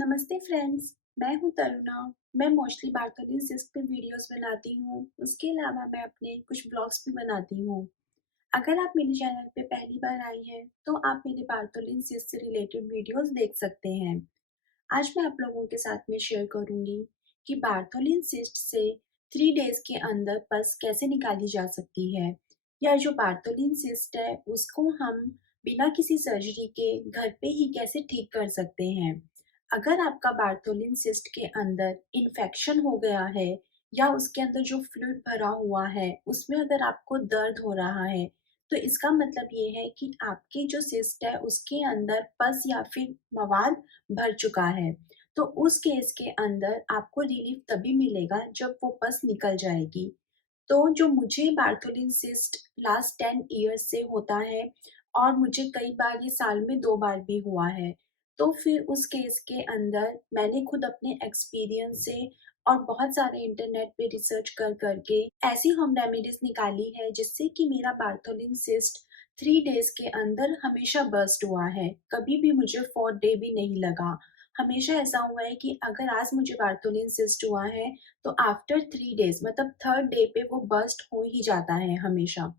नमस्ते फ्रेंड्स, मैं हूं तरुणा। मैं मोस्टली बार्कोलिन सिस्क पे वीडियोस बनाती हूँ। उसके अलावा मैं अपने कुछ ब्लॉग्स भी बनाती हूँ। अगर आप मेरे चैनल पे पहली बार आई हैं, तो आप मेरे बार्कोलिन सिस्क से रिलेटेड वीडियोस देख सकते हैं। आज मैं आप लोगों के साथ में शेयर करूंगी कि बार्कोलिन सिस्ट से 3 डेज के अंदर पस कैसे निकाली जा सकती है, या जो बार्कोलिन सिस्ट है उसको हम बिना किसी सर्जरी के घर पे ही कैसे ठीक कर सकते हैं। अगर आपका बार्कोलिन सिस्ट के अंदर इन्फेक्शन हो गया है, या उसके अंदर जो फ्लूइड भरा हुआ है उसमें अगर आपको दर्द हो रहा है, तो इसका मतलब ये है कि आपकी जो सिस्ट है उसके अंदर पस या फिर मवाद भर चुका है। तो उस केस के अंदर आपको रिलीफ तभी मिलेगा जब वो पस निकल जाएगी। तो जो मुझे बार्कोलिन सिस्ट लास्ट 10 इयर्स से होता है, और मुझे कई बार ये साल में 2 बार भी हुआ है। तो फिर उस केस के अंदर मैंने खुद अपने एक्सपीरियंस से और बहुत सारे इंटरनेट पे रिसर्च कर करके ऐसी होम रेमेडीज निकाली है जिससे कि मेरा बार्कोलिन सिस्ट 3 डेज के अंदर हमेशा बर्स्ट हुआ है। कभी भी मुझे 4th डे भी नहीं लगा। हमेशा ऐसा हुआ है कि अगर आज मुझे बार्कोलिन सिस्ट हुआ है, तो आफ्टर 3 डेज मतलब 3rd डे पे वो बर्स्ट हो ही जाता है हमेशा।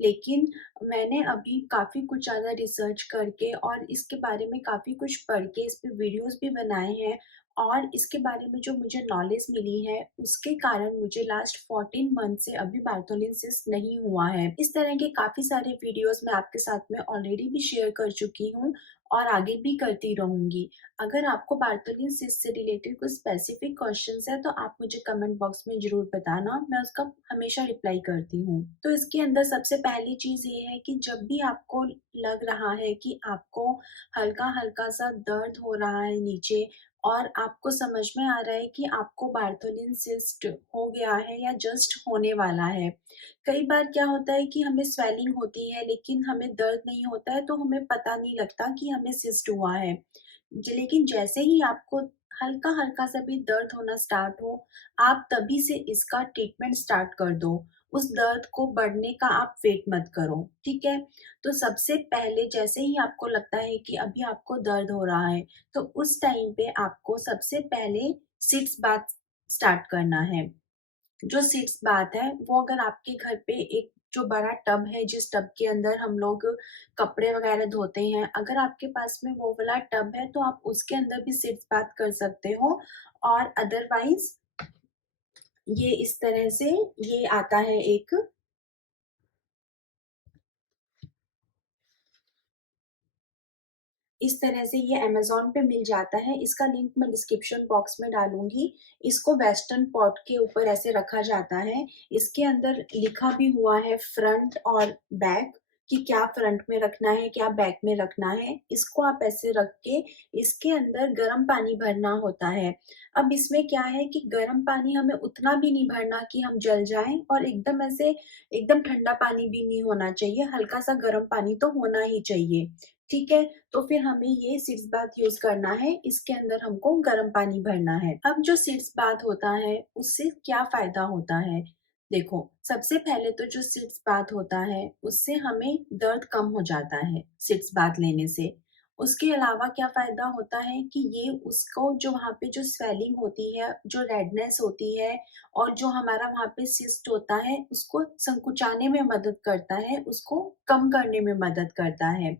लेकिन मैंने अभी काफ़ी कुछ ज़्यादा रिसर्च करके और इसके बारे में काफ़ी कुछ पढ़ के इस पे वीडियोस भी बनाए हैं, और इसके बारे में जो मुझे नॉलेज मिली है उसके कारण मुझे लास्ट 14 मंथ से अभी बार्कोलिन सिस्ट नहीं हुआ है। इस तरह के काफ़ी सारे वीडियोस मैं आपके साथ में ऑलरेडी भी शेयर कर चुकी हूँ और आगे भी करती रहूंगी। अगर आपको बार्कोलिन सिस्ट से रिलेटेड कुछ स्पेसिफिक क्वेश्चंस है, तो आप मुझे कमेंट बॉक्स में ज़रूर बताना, मैं उसका हमेशा रिप्लाई करती हूँ। तो इसके अंदर सबसे पहली चीज़ ये है कि जब भी आपको लग रहा है कि आपको हल्का-हल्का सा दर्द हो रहा है नीचे, और आपको समझ में आ रहा है कि आपको बार्कोलिन सिस्ट हो गया है या जस्ट होने वाला है। कई बार क्या होता है कि हमें स्वेलिंग होती है लेकिन हमें दर्द नहीं होता है, तो हमें पता नहीं लगता कि हमें सिस्ट हुआ है। लेकिन जैसे ही आपको हल्का हल्का सा भी दर्द होना स्टार्ट हो, आप तभी से इसका ट्रीटमेंट स्टार्ट कर दो। उस दर्द को बढ़ने का आप वेट मत करो, ठीक है। तो सबसे पहले जैसे ही आपको लगता है कि अभी आपको दर्द हो रहा है, तो उस टाइम पे आपको सबसे पहले सिट्स बाथ स्टार्ट करना है। जो सिट्स बाथ है वो अगर आपके घर पे एक जो बड़ा टब है, जिस टब के अंदर हम लोग कपड़े वगैरह धोते हैं, अगर आपके पास में वो वाला टब है तो आप उसके अंदर भी सिट्स बाथ कर सकते हो। और अदरवाइज ये इस तरह से ये आता है एक, इस तरह से ये अमेज़न पे मिल जाता है। इसका लिंक मैं डिस्क्रिप्शन बॉक्स में डालूँगी। इसको वेस्टर्न पॉट के ऊपर ऐसे रखा जाता है। इसके अंदर लिखा भी हुआ है फ्रंट और बैक, कि क्या फ्रंट में रखना है, क्या बैक में रखना है। इसको आप ऐसे रख के इसके अंदर गर्म पानी भरना होता है। अब इसमें क्या है कि गर्म पानी हमें उतना भी नहीं भरना कि हम जल जाएँ, और एकदम ऐसे एकदम ठंडा पानी भी नहीं होना चाहिए, हल्का-सा गर्म पानी तो होना ही चाहिए। ठीक है? तो फिर हमें ये सिट्स बाथ यूज़ करना है, इसके अंदर हमको गर्म पानी भरना है। अब जो सिट्स बाथ होता है, उससे क्या फ़ायदा होता है? देखो, सबसे पहले तो जो सिट्स बाथ होता है, उससे हमें दर्द कम हो जाता है, सिट्स बाथ लेने से। उसके अलावा क्या फ़ायदा होता है कि ये उसको जो वहाँ पे जो स्वेलिंग होती है, जो रेडनेस होती है, और जो हमारा वहाँ पे सिस्ट होता है, उसको संकुचाने में मदद करता है, उसको कम करने में मदद करता है।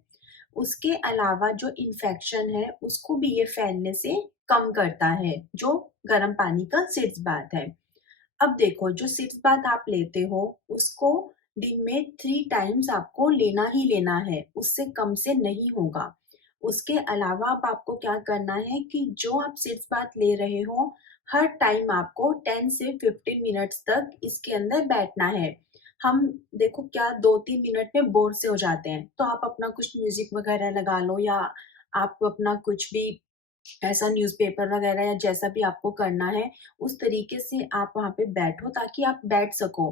उसके अलावा जो इन्फेक्शन है उसको भी ये फैलने से कम करता है, जो गर्म पानी का सिट्स बाथ है। अब देखो, जो सिट्स बाथ आप लेते हो उसको दिन में 3 टाइम्स आपको लेना ही लेना है, उससे कम से नहीं होगा। उसके अलावा अब आपको क्या करना है कि जो आप सिट्स बाथ ले रहे हो, हर टाइम आपको 10 से 15 मिनट्स तक इसके अंदर बैठना है। हम देखो क्या 2-3 मिनट में बोर से हो जाते हैं, तो आप अपना कुछ म्यूज़िक वगैरह लगा लो, या आप अपना कुछ भी ऐसा न्यूज़पेपर वगैरह या जैसा भी आपको करना है, उस तरीके से आप वहाँ पे बैठो ताकि आप बैठ सको।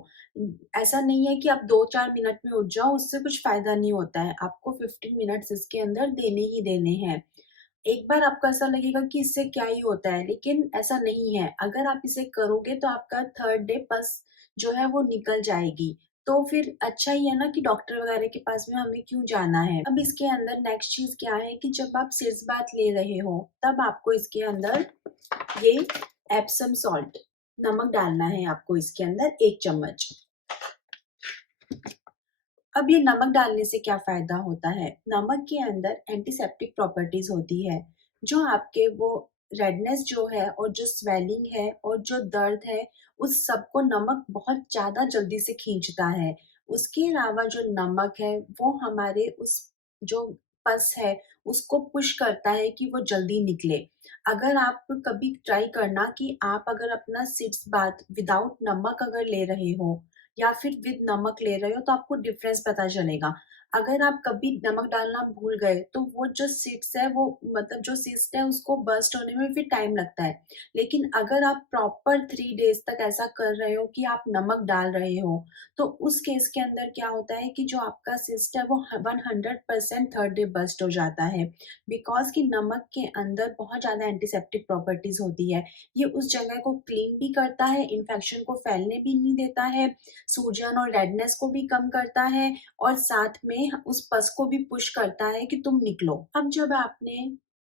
ऐसा नहीं है कि आप 2-4 मिनट में उठ जाओ, उससे कुछ फ़ायदा नहीं होता है। आपको 15 मिनट्स इसके अंदर देने ही देने हैं। एक बार आपको ऐसा लगेगा कि इससे क्या ही होता है, लेकिन ऐसा नहीं है। अगर आप इसे करोगे तो आपका 3rd डे पस जो है वो निकल जाएगी। तो फिर अच्छा ही है ना कि डॉक्टर वगैरह के पास में हमें क्यों जाना है। अब इसके अंदर नेक्स्ट चीज़ क्या है कि जब आप सिरस बात ले रहे हो, तब आपको इसके अंदर ये एप्सम सॉल्ट नमक डालना है आपको इसके अंदर 1 चम्मच। अब ये नमक डालने से क्या फ़ायदा होता है? नमक के अंदर एंटीसेप्टिक प्रॉपर्टीज़ होती है, जो आपके वो रेडनेस जो है और जो स्वेलिंग है और जो दर्द है, उस सबको नमक बहुत ज़्यादा जल्दी से खींचता है। उसके अलावा जो नमक है, वो हमारे उस जो पस है, उसको पुश करता है कि वो जल्दी निकले। अगर आप कभी ट्राई करना कि आप अगर अपना सिट्स बाथ विदाउट नमक अगर ले रहे हो, या फिर विद नमक ले रहे हो तो आपको डिफरेंस पता चलेगा। अगर आप कभी नमक डालना भूल गए तो वो जो सीड्स है वो मतलब जो सिस्ट है उसको बर्स्ट होने में फिर टाइम लगता है। लेकिन अगर आप प्रॉपर 3 डेज़ तक ऐसा कर रहे हो कि आप नमक डाल रहे हो, तो उस केस के अंदर क्या होता है कि जो आपका सिस्ट है वो 100% थर्ड डे बर्स्ट हो जाता है। बिकॉज़ कि नमक के अंदर बहुत ज़्यादा एंटीसेप्टिक प्रॉपर्टीज़ होती है। ये उस जगह को क्लीन भी करता है, इन्फेक्शन को फैलने भी नहीं देता है, सूजन और रेडनेस को भी कम करता है और साथ में उस पस को भी पुश करता है कि तुम निकलो। अब जब आपने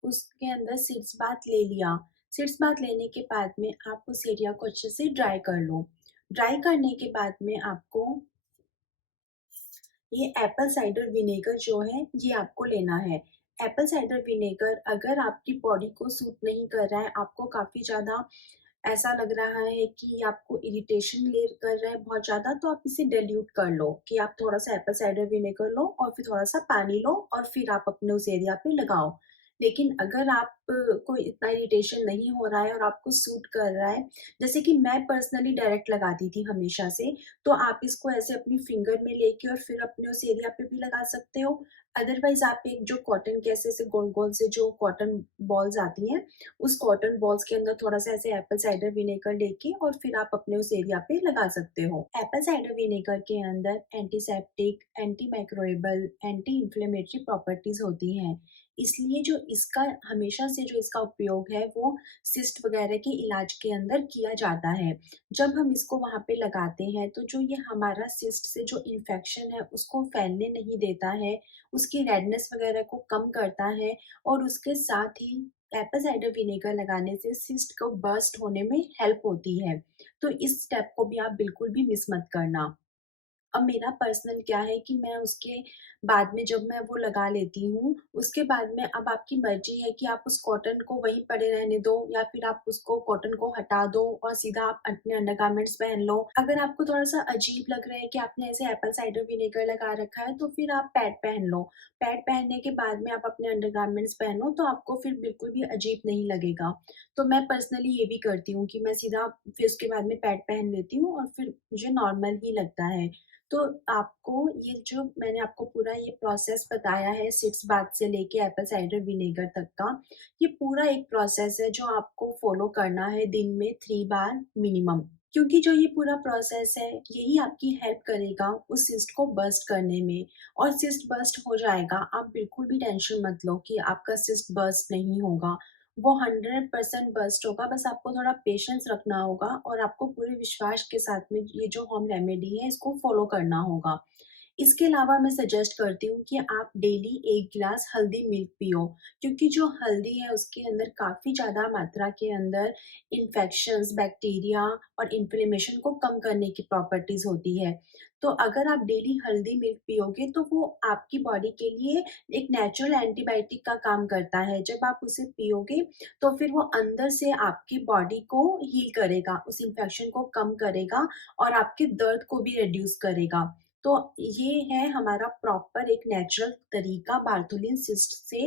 उसके अंदर सीड्स बाथ ले लिया, सीड्स बाथ लेने के बाद में आप उस एरिया को अच्छे से ड्राई कर लो। ड्राई करने के बाद में आपको ये एप्पल साइडर विनेगर जो है ये आपको लेना है। एप्पल साइडर विनेगर अगर आपकी बॉडी को सूट नहीं कर रहा है, आपको काफ़ी ज़्यादा ऐसा लग रहा है कि आपको इरिटेशन ले कर रहा है बहुत ज़्यादा, तो आप इसे डाइल्यूट कर लो कि आप थोड़ा-सा एप्पल साइडर विनेगर लो और फिर थोड़ा-सा पानी लो और फिर आप अपने उस एरिया पे लगाओ। लेकिन अगर आप को इतना इरिटेशन नहीं हो रहा है और आपको सूट कर रहा है, जैसे कि मैं पर्सनली डायरेक्ट लगाती थी हमेशा से, तो आप इसको ऐसे अपनी फिंगर में लेके और फिर अपने उस एरिया पे भी लगा सकते हो। अदरवाइज़ आप एक जो कॉटन के ऐसे-ऐसे गोल-गोल से जो कॉटन बॉल्स आती हैं, उस कॉटन बॉल्स के अंदर थोड़ा-सा ऐसे एप्पल साइडर विनेगर लेके और फिर आप अपने उस एरिया पे लगा सकते हो। एप्पल साइडर विनेगर के अंदर antiseptic, anti microbial, anti inflammatory properties होती हैं। इसलिए जो इसका हमेशा से जो इसका उपयोग है वो सिस्ट वगैरह के इलाज के अंदर किया जाता है। जब हम इसको वहाँ पे लगाते हैं तो जो ये हमारा सिस्ट से जो इन्फेक्शन है उसको फैलने नहीं देता है, उसकी रेडनेस वगैरह को कम करता है और उसके साथ ही एप्पल साइडर विनेगर लगाने से सिस्ट को बर्स्ट होने में हेल्प होती है। तो इस स्टेप को भी आप बिल्कुल भी मिस मत करना। अब मेरा पर्सनल क्या है कि मैं उसके बाद में जब मैं वो लगा लेती हूँ, उसके बाद में अब आपकी मर्ज़ी है कि आप उस कॉटन को वहीं पड़े रहने दो या फिर आप उसको कॉटन को हटा दो और सीधा आप अपने अंडरगारमेंट्स पहन लो। अगर आपको थोड़ा-सा अजीब लग रहा है कि आपने ऐसे एप्पल साइडर विनेगर लगा रखा है, तो फिर आप पैड पहन लो। पैड पहनने के बाद में आप अपने अंडरगारमेंट्स पहनो, तो आपको फिर बिल्कुल भी अजीब नहीं लगेगा। तो मैं पर्सनली ये भी करती हूँ कि मैं सीधा फिर उसके बाद में पैड पहन लेती हूँ और फिर मुझे नॉर्मल ही लगता है। तो आपको ये जो मैंने आपको पूरा ये प्रोसेस बताया है सिट्स बाथ से लेके एप्पल साइडर विनेगर तक का, ये पूरा एक प्रोसेस है जो आपको फ़ॉलो करना है दिन में 3 बार मिनिमम। क्योंकि जो ये पूरा प्रोसेस है, यही आपकी हेल्प करेगा उस सिस्ट को बर्स्ट करने में और सिस्ट बर्स्ट हो जाएगा, आप बिल्कुल भी टेंशन मत लो कि आपका सिस्ट बर्स्ट नहीं होगा। वो 100% बर्स्ट होगा, बस आपको थोड़ा पेशेंस रखना होगा और आपको पूरे विश्वास के साथ में ये जो होम रेमेडी है, इसको फ़ॉलो करना होगा। इसके अलावा मैं सजेस्ट करती हूँ कि आप डेली 1 गिलास हल्दी मिल्क पियो, क्योंकि जो हल्दी है उसके अंदर काफ़ी ज़्यादा मात्रा के अंदर इन्फेक्शंस, बैक्टीरिया और इन्फ्लेमेशन को कम करने की प्रॉपर्टीज़ होती है। तो अगर आप डेली हल्दी मिल्क पियोगे तो वो आपकी बॉडी के लिए एक नेचुरल एंटीबायोटिक का काम करता है। जब आप उसे पियोगे तो फिर वो अंदर से आपकी बॉडी को हील करेगा, उस इन्फेक्शन को कम करेगा और आपके दर्द को भी रिड्यूस करेगा। तो ये है हमारा प्रॉपर एक नेचुरल तरीका बार्थोलिन सिस्ट से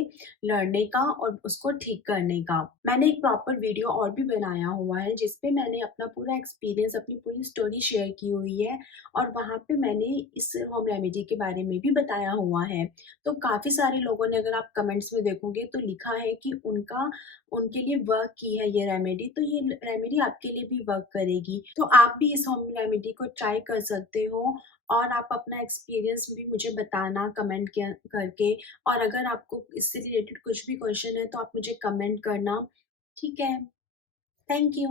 लड़ने का और उसको ठीक करने का। मैंने एक प्रॉपर वीडियो और भी बनाया हुआ है जिस पे मैंने अपना पूरा एक्सपीरियंस, अपनी पूरी स्टोरी शेयर की हुई है और वहाँ पे मैंने इस होम रेमेडी के बारे में भी बताया हुआ है। तो काफ़ी सारे लोगों ने, अगर आप कमेंट्स में देखोगे तो लिखा है कि उनके लिए वर्क की है ये रेमेडी, तो ये रेमेडी आपके लिए भी वर्क करेगी। तो आप भी इस होम रेमेडी को ट्राई कर सकते हो और आप अपना एक्सपीरियंस भी मुझे बताना कमेंट किया करके, और अगर आपको इससे रिलेटेड कुछ भी क्वेश्चन है तो आप मुझे कमेंट करना। ठीक है, थैंक यू।